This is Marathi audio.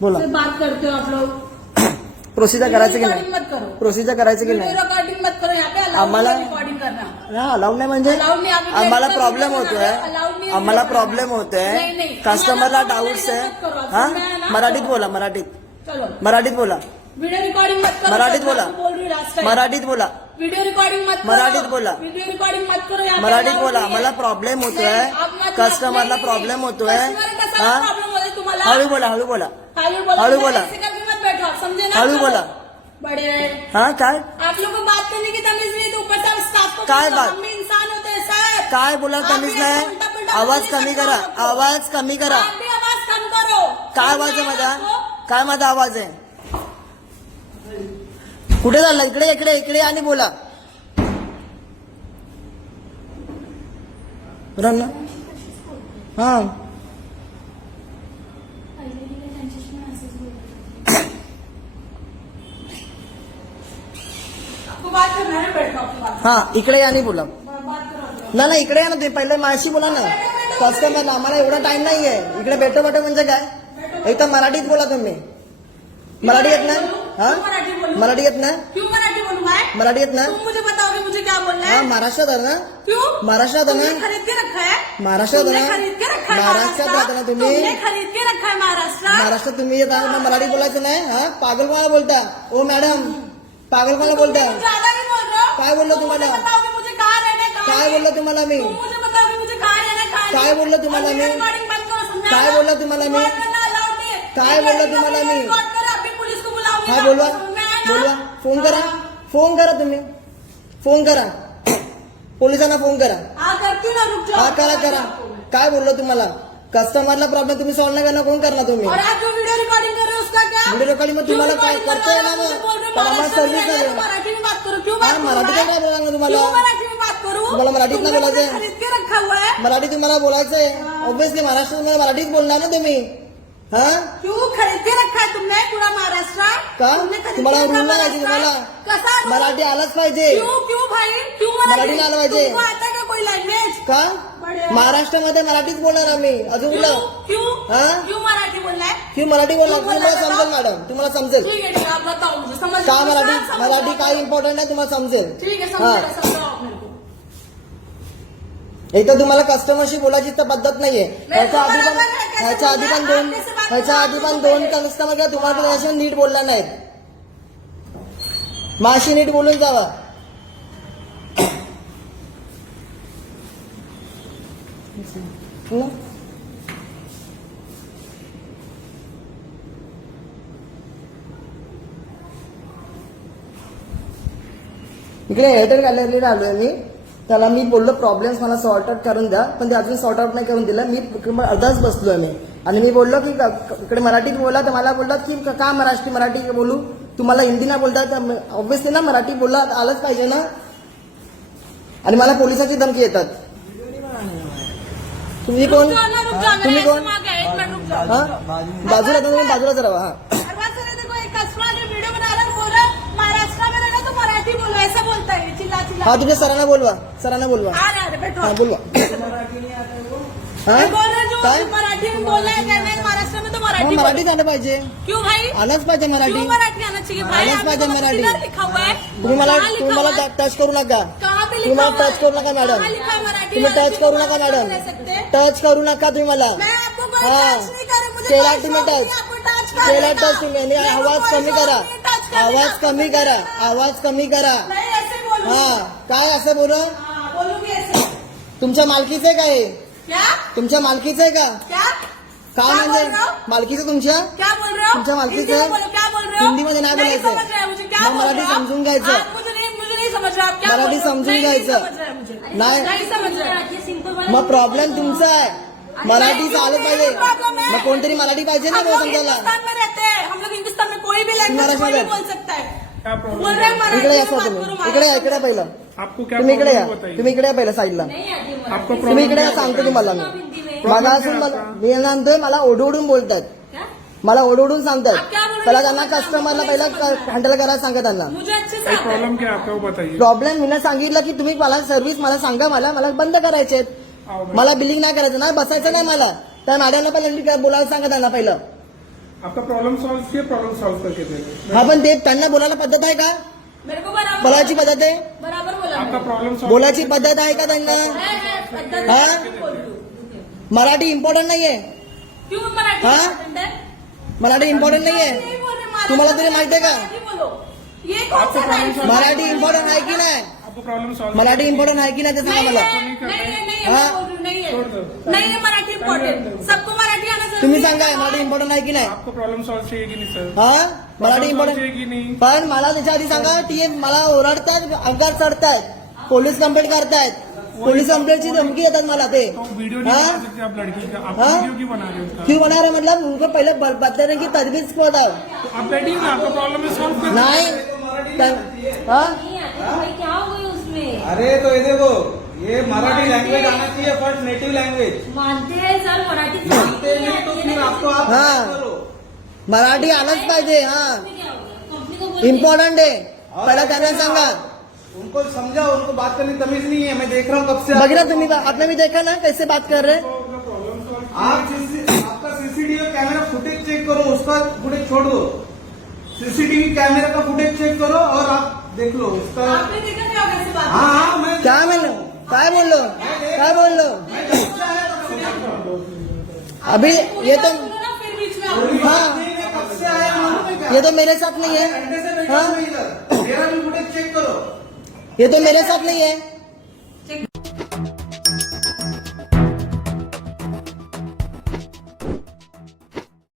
बोला. बात करते हो आप लोग। प्रोसिजर करायचं की नाही? प्रोसिजर करायचं की नाही? रिकॉर्डिंग मत करो यहाँ पे अलाउड आम्हाला- हा अलाउड नाही म्हणजे आम्हाला प्रॉब्लेम होतोय. आम्हाला प्रॉब्लेम. होतोय. कस्टमरला डाऊट्स आहे. हा? मराठीत बोला मराठीत. मराठीत बोला. वीडियो रिकॉर्डिंग मराठीत बोला. मराठीत बोला. वीडियो रिकॉर्डिंग मराठीत बोला. वीडियो रिकॉर्डिंग मत करो मराठीत बोला. आम्हाला प्रॉब्लेम होतोय. कस्टमरला. प्रॉब्लेम होतोय. हळू बोला हळू बोला. हळू बोला हळू बोला. मत बैठो समझे ना. बड़े. हा काय? आप लोगों को बात करने की तमीज नहीं तो ऊपर से आप स्टाफ को काय बात? हम इंसान होते हैं सर काय बोला भी नाही आवाज कमी करा. आवाज कमी करा। आवाज कम करो। काय आवाज आहे माझा? काय माझा आवाज आहे? कुठे चालला? इकडे इकडे इकडे आणि बोला. रन. हा आपको बात करना है इकडे बोला बात करो आप लोग. ना ना इकडे या ना तुम्ही. पहिले माझ्शी बोला ना. कस्टमर आम्हाला एवढा टाइम नाहीये. इकडे बेटो बेटो म्हणजे काय? एक तर मराठीत बोला तुम्ही. मराठी येत ना हा? मराठी बोलू. येत ना मराठी बोलूँ येत ना तुम मुझे बताओगे मुझे क्या बोलना हा? महाराष्ट्रात आहे ना क्यों? महाराष्ट्रात आहे ना महाराष्ट्रात आहे ना महाराष्ट्रात राहता ना तुम्ही. महाराष्ट्रात तुम्ही येत मराठी बोलायचं नाही हा? पागल कोणाला बोलता. ओ मॅडम पागल कोणाला बोलताय तुम ज्यादा नहीं बोल रहे हो काय बोललो तुम तुम्हाला? मुझे बताओगे मुझे कहाँ रहना है, कहाँ काय? बोललो तुम्हाला मी है, काय? बोललो तुम्हाला मी? मेरी recording बंद करो, समझा काय? बोललो तुम्हाला मी? काय बोललो तुम्हाला मी? record करो, अभी पुलिस को बुलाऊंगी हा मैं, बोलवा? बोलवा फोन करा. फोन करा तुम्ही फोन करा पोलिसांना फोन करा हा करा करा काय बोललो तुम्हाला कस्टमरला प्रॉब्लेम तुम्ही सॉल्व्ह नाही करणार कोण करणार तुम्ही मग तुम्हाला क्यों काय recording करतोय कर ना रहे हो? मग मुझे बोल रहे हो, पण आम्हाला महाराष्ट्र में सर्व्हिस रहना है, नाही मराठी में बात करो क्यों हा करूं तुम्हाला? क्यों मराठी में बात करूं? तुम्हाला मराठीत नाही रखा हुआ है? मराठी तुम्हाला बोलायचंय. ऑब्विसली महाराष्ट्रात मराठीत बोलणार ना तुम्ही. हा? क्यों खरीद के रखा है तुमने पूरा महाराष्ट्र? का? तुम्हाला महाराष्ट्र? तुम्हाला? मराठी आलाच पाहिजे। क्यों क्यों भाई? क्यों मराठी? आलं पाहिजे. तुमको आता क्या कोई लैंग्वेज का. महाराष्ट्रामध्ये मराठीच बोलणार आम्ही. अजून क्यों कुठलं क्यों? हाँ? क्यों मराठी बोलना है की मराठी बोलणार? तुम्हाला. समजेल मॅडम तुम्हाला समजेल. ठीक है ठीक है आप बताओ मुझे. समझ का मराठी? मराठी काय इम्पॉर्टंट आहे तुम्हाला समजेल? ठीक है. समझ एक तर तुम्हाला कस्टमरशी बोलायची तर पद्धत नाहीये ह्याच्या आधी पण. ह्याच्या आधी पण दोन ह्याच्या आधी पण दोन कस्टमर काय तुम्हाला त्याच्याशी नीट बोलला नाहीत माशी नीट बोलून जावा? इकडे एअरटेल गॅलरीला आलोय मी त्याला मी बोललो प्रॉब्लेम्स मला सॉर्ट आउट करून द्या. पण ते अजून सॉर्ट आउट नाही करून दिलं. मी अर्धाच बसलोय मी. आणि मी बोललो की इकडे मराठीत बोला. तर मला बोलतात की क- का मराठी मराठी बोलू? तुम्हाला हिंदी नाही बोलता तर ऑब्व्हियसली ना मराठी बोलला आलंच पाहिजे ना. आणि मला पोलिसाची धमकी येतात. तुम्ही कोण? ना, तुम्ही कोण। हा? बाजूला तुम्ही बाजूलाच राहा हा है चिल्ला चिल्ला। हा तुझ्या सरांना बोलवा सरांना बोलवा। आ रहे हैं बैठो। हा बोलवा। हा? मैं बोल रहा हूँ जो काय? मराठी में बोलना है कहना है महाराष्ट्र में तो हा, मराठी मराठी बोलो। झालं पाहिजे। क्यों भाई? आलंच पाहिजे मराठी क्यों मराठी? आना चाहिए? भाई आलंच आपने पाहिजे तो मराठी. किधर लिखा हुआ है? तुम्ही मला कहाँ लिखा तुम्ही हुआ मला है? टच करू नका। कहाँ पे तुम्ही लिखा मला हुआ है? टच करू नका मॅडम कहाँ लिखा है मराठी? तुम्ही वाले टच की करू तो नका मराठी मॅडम बोल सकते? टच करू नका तुम्ही मला। मैं आपको कोई हाँ. टच नहीं कर रही मुझे केला कोई तुम्ही शौक नहीं, टच. आपको टच करने केला का. टच तुम्ही आणि मेरे को आवाज कोई कमी शौक करा। नहीं टच करने आवाज का. कमी करा। आवाज कमी करा। नहीं ऐसे बोलूं हा काय असं बोलू तुमच्या मालकीचं आहे का हे क्या तुमच्या मालकीचं आहे का क्या काय क्या म्हणजे बोल रहे हो? मालकीचं तुमच्या क्या बोल रहे हो तुमच्या मालकीचं हिंदी में आहे? बोलो, क्या बोल रहे हो हिंदीमध्ये नाही बोलायचं. समझ रहे हैं मुझे क्या मग बोल मराठी रहे हो? समजून घ्यायचं. आप मुझे नहीं मुझे नहीं समझ रहे आप क्या मराठी रहे हो? समजून नहीं, नहीं घ्यायचं. समझ रहे मुझे नाही. नहीं समझ रहे मग प्रॉब्लेम तुमचा आहे मराठी चालत पाहिजे मग कोणतरी मराठी पाहिजे ना हम मग समजायला हिंदुस्तान में रहते हैं हम लोग हिंदुस्तान में कोई भी लैंग्वेज मराठी कोई भी में- बोल सकता है क्या प्रॉब्लम बोल रहे हैं मराठी इकडे या सर तुम्ही इकडे या इकडे पहिलं. आपको क्या तुम्ही इकडे या. प्रॉब्लम बताइए तुम्ही इकडे या पहिलं साईडला आपको तुम्ही प्रॉब्लम इकडे या सांगतो? तुम्हाला. मी माझा असून मला मी नंतर मला ओढवडून बोलतात. क्या? मला ओढवडून सांगतात. हो? पहिला त्यांना कस्टमरला पहिला हँडल करायला सांगा त्यांना. मुझे अच्छे से काही आता है. प्रॉब्लम क्या है आपका वो बताइए प्रॉब्लेम मी सांगितलं की तुम्ही मला सर्व्हिस मला सांगा मला मला बंद करायचे आहेत. मला बिलिंग नाही करायचं ना बसायचं नाही मला. त्या मॅडमला पहिलं बोलायला सांगा त्यांना पहिलं. आपका प्रॉब्लम सॉल्व किया प्रॉब्लम सॉल्व करके दे रहे हा पण ते त्यांना बोलायला पद्धत आहे का? मेरे को बराबर बोलायची पद्धत आहे? बराबर बोला आपका प्रॉब्लम सॉल्व बोलायची पद्धत आहे का त्यांना? है, है, पद्धत हा? से बोल. तू. मराठी इम्पॉर्टंट नाहीये. क्यों मराठी हा? important है? मराठी इम्पॉर्टंट नाहीये. नहीं बोल रहे, तुम्हाला तरी माहिती आहे का? मराठी बोलो. ये कौन आपको सा problem right solve- है? मराठी इम्पॉर्टंट आहे की नाही? आपको प्रॉब्लम सॉल्व मराठी इम्पॉर्टंट आहे की नाही ते सांगा नहीं मला. है, नहीं है, नहीं हाँ? मैं बोल रही हूँ, नहीं है छोड़ दो। नहीं है मराठी इम्पोर्टेंट सबको मराठी आना जरूरी तुम्ही है। सांगा मराठी इम्पॉर्टंट आहे की नाही? आपको प्रॉब्लम सॉल्व चाहिए कि नहीं सर हा? मराठी Problem solve इम्पॉर्टंट चाहिए कि नहीं? पण मला त्याच्या आधी सांगा ती मला ओरडतात अंगात चढतायत. पोलीस कंप्लेंट करतायत. पोलीस कंप्लेंटची धमकी येतात मला ते. तो वीडियो नहीं हाँ? बना सकते आप लड़की का? आप हाँ? वीडियो क्यों बना रहे हो उसका? क्यों बना रहे मतलब उनको पहले ब- बताने की तजवीज को बताओ। तो आप बैठिए ना आपका प्रॉब्लम है सॉल्व कर नाही। तर- हा? नहीं आती तो भाई क्या हो गई उसमें? अरे तो ये देखो ये मराठी लैंग्वेज आना चाहिए फ़र्स्ट नेटिव लैंग्वेज मानते हैं सर मराठी मानते नहीं तो फिर आपको आप हाँ। करो। मराठी आलंच पाहिजे हा। इम्पॉर्टंट आहे. पहिला त्यांना सांगा. उनको समझाओ उनको बात करने की तमीज नहीं है मैं देख रहा हूँ कब से ना तुम्ही आपने भी देखा ना कैसे बात कर रहे आप आपका सीसीटीवी कैमरा फुटेज चेक करो उसका फुटेज छोड़। दो सीसीटीवी कैमरा का फुटेज चेक करो और आप देख लो उसका आपने देखा क्या कैसे बात हाँ हाँ मैं काय म्हणलो काय बोललो? काय बोललो? अभी ये तो हाँ. ये तो मेरे साथ नहीं है। हाँ? ये तो मेरे साथ नहीं है।